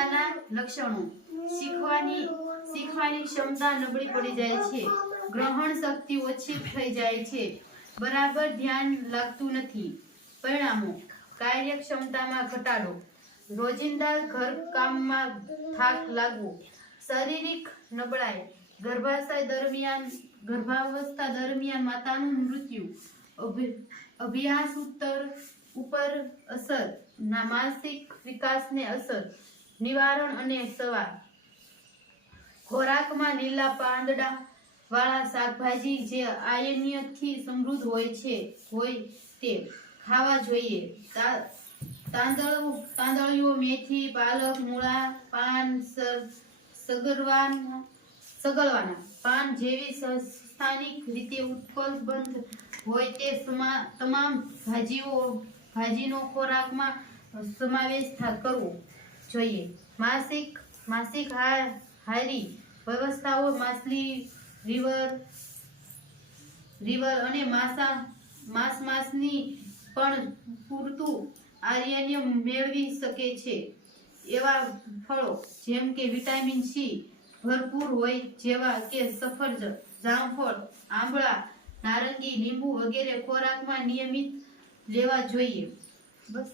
એનિમિયાના લક્ષણો. શીખવાની ક્ષમતા નબળી પડી જાય છે, ગ્રહણ શક્તિ ઓછી થઈ જાય છે, બરાબર ધ્યાન લાગતું નથી. પરિણામો: કાર્યક્ષમતામાં ઘટાડો, રોજિંદા ઘરકામમાં થાક લાગવો, શારીરિક નબળાઈ, ગર્ભાવસ્થા દરમિયાન માતાનું મૃત્યુ, અભ્યાસ ઉપર અસર, માનસિક વિકાસને અસર. નિવારણ અને સવાર: ખોરાકમાં લીલા પાંદડા વાળા શાકભાજી જે આયર્નથી સમૃદ્ધ હોય તે ખાવા જોઈએ. તાંદળીઓ, મેથી, પાલક, મૂળા, પાન, સગલવાના પાન જેવી સ્થાનિક રીતે ઉપલબ્ધ હોય તે તમામ ભાજીનો ખોરાકમાં સમાવેશ કરવો જોઈએ. માસિક વ્યવસ્થાઓ માછલી, રીવર અને માંસની પણ પૂરતું આયર્ન મેળવી શકે છે. એવા ફળો જેમ કે વિટામિન સી ભરપૂર હોય જેવા કે સફરજન, જામફળ, આંબળા, નારંગી, લીંબુ વગેરે ખોરાકમાં નિયમિત લેવા જોઈએ. બસ.